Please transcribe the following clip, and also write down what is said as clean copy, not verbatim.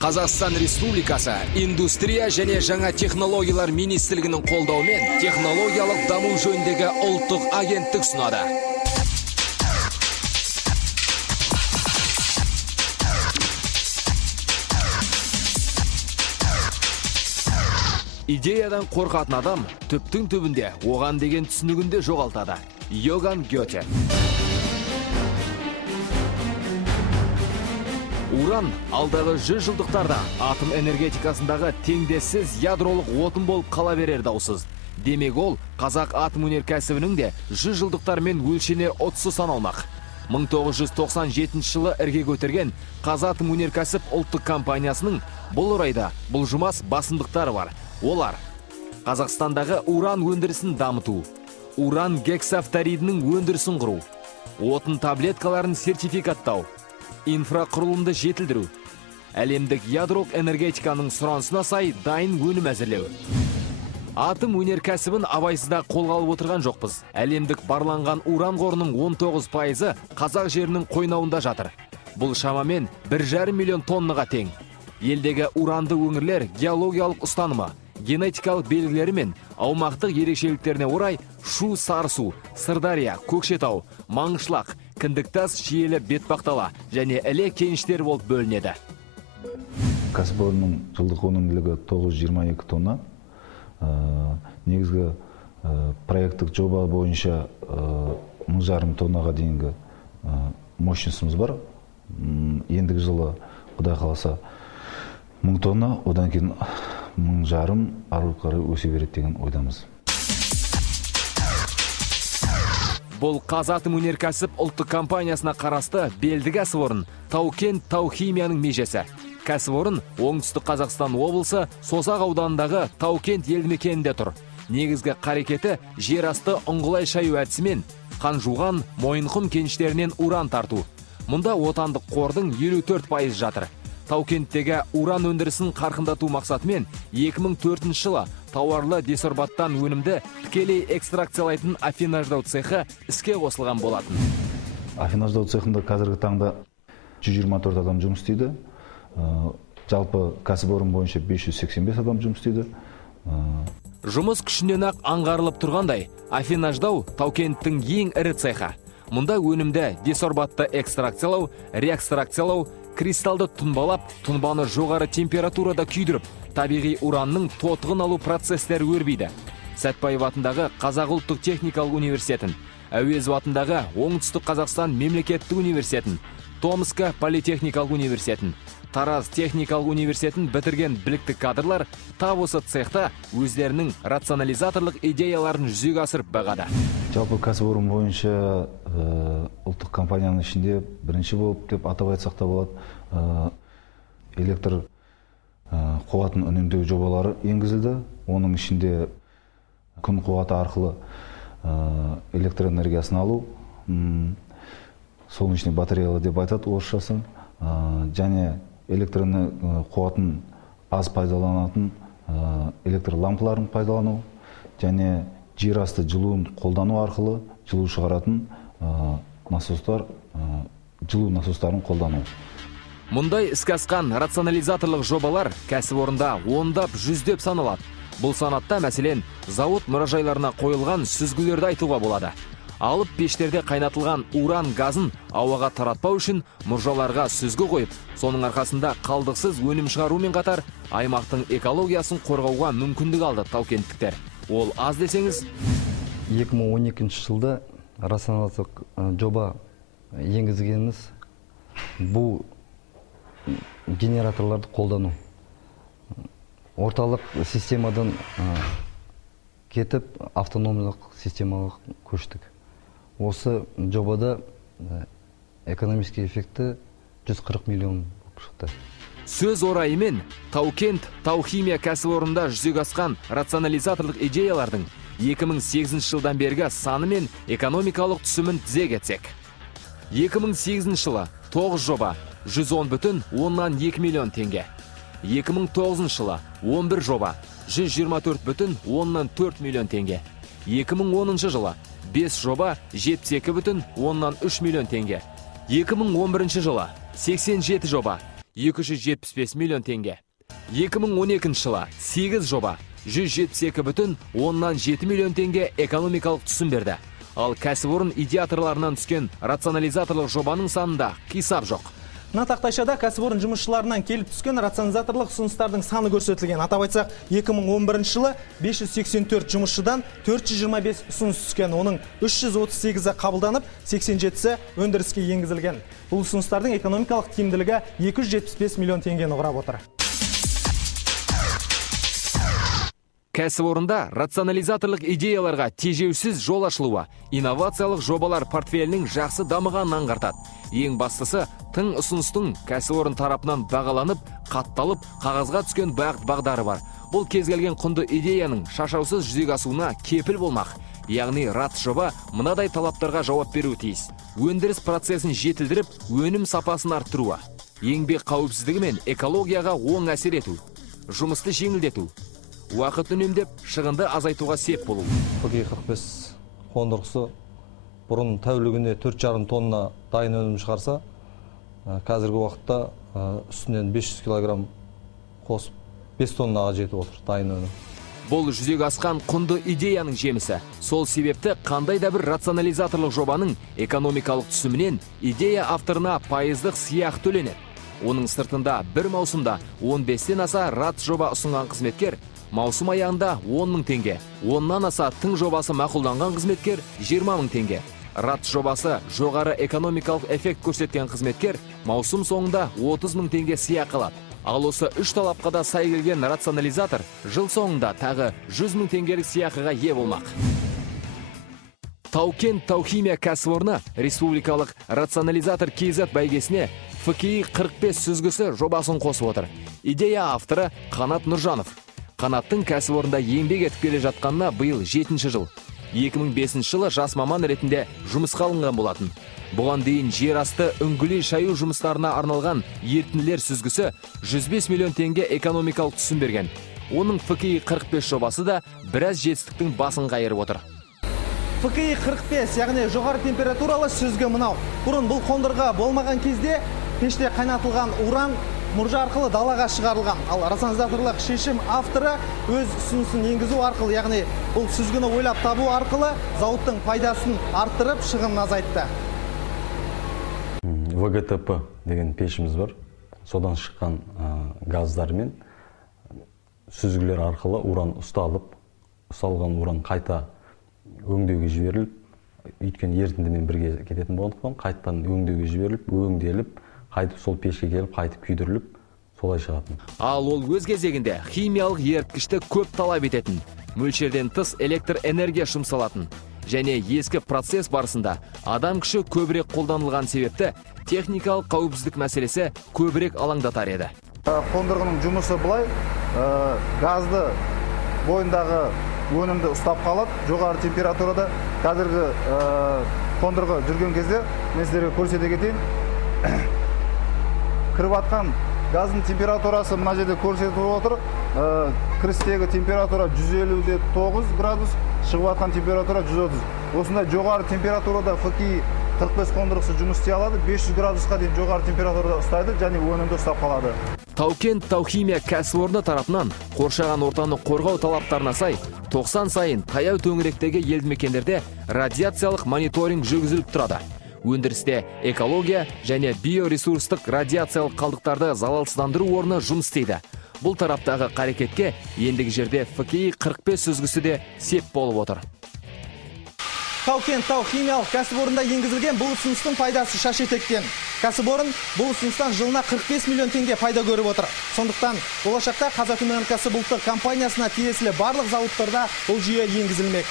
Қазақстан Республикасы Индустрия және жаңа технологиялар министрлігінің қолдауымен технологиялық даму жөніндегі ұлттық агенттік ұсынады. Идеядан қорқатын адам түптің түбінде оған деген түсінігінде жоғалтады. Йоган Гёте. Уран алдағы 100 жылдықтарда атом энергетикасындағы теңдессіз ядролық отын болып қала берер даусыз. Демек ол қазақ атом өнеркәсібінің де 100 жылдықтармен өлшенер отысы саналмақ. 1997 жылы ірге көтерген Қазатом өнеркәсіп ұлттық компаниясының бұл орайда бұлжымас басымдықтары бар. Олар Қазақстандағы уран өндірісін дамыту, уран гексафторидінің өндірісін құру, отын таблеткаларын сертификаттау, инфрақұрылымды жетілдіру, әлемдік ядролық энергетиканың сұранысына сай дайын өнім әзірлеу. Атом өнеркәсібін абайсызда қолға алып отырған жоқпыз. Әлемдік барланған уран қорының 19% қазақ жерінің қойнауында жатыр. Бұл шамамен 1,5 миллион тоннаға тең. Елдегі уранды өңірлер геологиялық ұстанымы, генетикалық белгілері мен аумақтық ерекшеліктеріне орай Шу, Сарысу, Сырдария, Көкшетау, Маңғышлақ, Кіндіктас, Шиелі, Бетпақтала және Іле кеніштер болып бөлінеді. Кәсіпорынның жылдық өнімділігі 922 тонна. Негізгі проекттік жоба бойынша 1,5 тоннаға дейінгі мощностьіміз бар. Ендігі жылы Құдай қаласа 1000 тонна, одан кейін 1,5 ары қарай өсе береді деген ойдамыз. Бұл Қазатом өнеркәсіп ұлттық компаниясына қарасты белді кәсіпорын Тау-Кент Тау-Химияның межесі. Кәсіпорын Оңтүстік Қазақстан облысы Созақ ауданындағы Тау-Кент елді мекенінде тұр. Негізгі қарекеті жер асты ұңғылай шаю әдісімен Қанжуған, Мойынқұм кеніштерінен уран тарту. Мұнда отандық қордың 54% жатыр. Тау-Кенттегі уран өндірісін қарқындату мақсатымен 2004 жылы тауарлы десорбаттан өнімді тікелей экстракциялайтын афинаждау цехы іске қосылған болатын. Афинаждау цехында қазіргі таңда 124 адам жұмыс істейді. Жалпы кәсіпорын бойынша 585 адам жұмыс істейді. Жұмыс күшінен ақ аңғарылып тұрғандай, афинаждау Тау-Кенттің ең ірі цехы. Мұнда өнімді десорбатты экстракциялау, реэкстракциялау, кристалды тұнбалап, тұнбаны жоғары температурада күйдіріп, табиғи уранның тотығын алу процестері өрбейді. Сәтпаев атындағы Қазақ ұлттық техникалық университетін, Әуезов атындағы Оңтүстік Қазақстан мемлекеттік университетін, Томска политехникалық университетін, Тараз техникалық университетін бітірген білікті кадрлар тап осы цехта өздерінің рационализаторлық идеяларын жүзеге асырып бағады. Жалпы кәсіпорын бойынша ұлттық компанияның ішінде бірінші болып деп атап айтсақ та болады, электр қуатын үнемдеу жобалары енгізілді. Оның ішінде күн қуаты арқылы электр энергиясын алу, солнечный батареялар деп айтады орысшасын, және электр қуатын аз пайдаланатын электр лампаларын пайдалану, және жер асты жылуын қолдану арқылы жылу шығаратын насостар, жылу насостарын қолдану. Мұндай іске асқан рационализаторлық жобалар кәсіпорында ондап, жүздеп саналады. Бұл санатта мәселен зауыт мұражайларына қойылған сүзгілерді айтуға болады. Алып пештерде қайнатылған уран газын ауаға таратпау үшін мұржаларға сүзгі қойып, соның арқасында қалдықсыз өнім шығарумен қатар аймақтың экологиясын қорғауға мүмкіндік алды тау-кенттіктер. Ол аз десеңіз, 2012 жылда рационалдық жоба енгізгеніміз бұл генераторларды қолдану. Орталық системадан кетіп автономдық системаға көштік. Осы жобада экономический эффекті 140 миллион шықты. Сөз орайымен Тау-Кент Тау-Химия кәсіпорында жүзеге асқан рационализаторлық идеялардың 2008 жылдан бергі саны мен экономикалық түсімін тізе кетсек. 2008 жылы 9 жоба 110,2 миллион теңге. 2009 жылы 11 жоба 124,4 миллион теңге. 2010 жылы 5 жоба 72,3 миллион теңге. 2011 жылы 87 жоба 275 миллион теңге. 2012 жылы 8 жоба 172,7 миллион теңге экономикалық түсім берді. Ал кәсіпорын идеаторларынан түскен рационализаторлық жобаның санында қисап жоқ. Мына тақтайшада кәсіпорын жұмысшыларынан келіп түскен рационализаторлық ұсыныстардың саны көрсетілген. Атап айтсақ, 2011 жылы 584 жұмысшыдан 425 ұсыныс түскен. Оның 338-і қабылданып, 87-сі өндіріске енгізілген. Бұл ұсыныстардың экономикалық тиімділігі 275 миллион теңгені құрап отыр. Кәсіпорында рационализаторлық идеяларға тежеусіз жол ашылуы, инновациялық жобалар портфелінің жақсы дамығанын аңғартады. Ең бастысы, тың ұсыныстың кәсіпорын тарапынан бағаланып, қатталып, қағазға түскен бағыт-бағдары бар. Бұл кез келген құнды идеяның шашаусыз жүзеге асуына кепіл болмақ. Яғни рат жоба мынадай талаптарға жауап беруі тиіс. Өндіріс процесін жетілдіріп, өнім сапасын арттыруы, еңбек қауіпсіздігі мен экологияға оң әсер ету, жұмысты жеңілдету, уақыт үнемдеп, шығынды азайтуға сеп болу. ФКИ-45 қондырғысы бұрын тәулігіне 4,5 тонна дайын өнім шығарса, қазіргі уақытта үстінен 500 килограмм қосып 5 тоннаға жетіп отыр дайын өнім. Бұл жүзеге асқан құнды идеяның жемісі. Сол себепті қандай да бір рационализаторлық жобаның экономикалық түсімінен идея авторына пайыздық сыйақы төленеді. Оның сыртында бір маусымда 15-тен аса рат жоба ұсынған қызметкер маусым аяғында 10 мың теңге, 10-нан аса тың жобасы мақұлданған қызметкер 20 мың теңге. Рат жобасы жоғары экономикалық эффект көрсеткен қызметкер маусым соңында 30 мың теңге сыйақы алады. Ал осы 3 талапқа да сай келген рационализатор жыл соңында тағы 100 мың теңгелік сыйақыға ие болмақ. Тау-Кен Тау-Химия кәсіпорны республикалық рационализатор KZ бәйгесіне ФКИ-45 сүзгісі жобасын қосып отыр. Идея авторы Қанат Нұржанов. Қанаттың кәсіпорында еңбек етіп келе жатқанына биыл 7-ші жыл. 2005 жылы жас маман ретінде жұмысқа алынған болатын. Бұған дейін жер асты үңгілей шаю жұмыстарына арналған ертінділер сүзгісі 105 миллион теңге экономикалық түсім берген. Оның ФКИ-45 жобасы да біраз жетістіктің басын қайырып отыр. ФКИ-45, яғни жоғары температуралы сүзгі мынау. Бұрын бұл қондырғы болмаған кезде пеште қайнатылған уран мұржа арқылы далаға шығарылған. Ал рационализаторлық шешім авторы өз ұсынысын енгізу арқылы, яғни бұл сүзгіні ойлап табу арқылы зауыттың пайдасын арттырып, шығынын азайтты. ВГТП деген пешіміз бар. Содан шыққан газдармен сүзгілер арқылы уран ұсталған уран қайта өңдеуге жіберіліп, өйткені ерітіндімен бірге кететін болғандықтан қайтадан өңдеуге жіберіліп, өңделіп, қайтып сол пешке келіп, қайтып күйдіріліп, солай шығатын. Ал ол өз кезегінде химиялық еріткішті көп талап ететін, мөлшерден тыс электр энергия жұмсалатын және ескі процесс барысында адам күші көбірек қолданылған себепті техникалық қауіпсіздік мәселесі көбірек алаңдатар еді. Қондырғының жұмысы былай, газды бойындағы өнімді ұстап қалады, жоғары температурада. Қазіргі қондырғы жүрген кезде мен сіздерге көрсете кетейін. Кіріп атқан газдың температурасы мына жерде көрсетіп отыр. Кірістегі температура 159 градус, шығып атқан температура 130. Осындай жоғары температурада ФКИ-45 қондырғысы жұмыс істей алады. 500 градусқа дейін жоғары температурада ұстайды және өнімді ұстап қалады. Тау-Кен Тау-Химия кәсіпорны тарапынан қоршаған ортаны қорғау талаптарына сай 90 сайын таяу төңіректегі елді мекендерде радиациялық мониторинг жүргізіліп тұрады. Өндірісте экология және биоресурстық радиациялық қалдықтарды залалсыздандыру орны жұмыс істейді. Бұл тараптағы қарекетке ендігі жерде ФКИ-45 сүзгісі де сеп болып отыр. Тау-Кен Тау-Химиялық кәсіпорында енгізілген бұл ұсыныстың пайдасы шаш етектен. Кәсіпорын бұл ұсыныстан жылына 45 миллион теңге пайда көріп отыр. Сондықтан болашақта Қазатомөнеркәсіп ұлттық компаниясына тиесілі барлық зауыттарда бұл жүйе енгізілмек.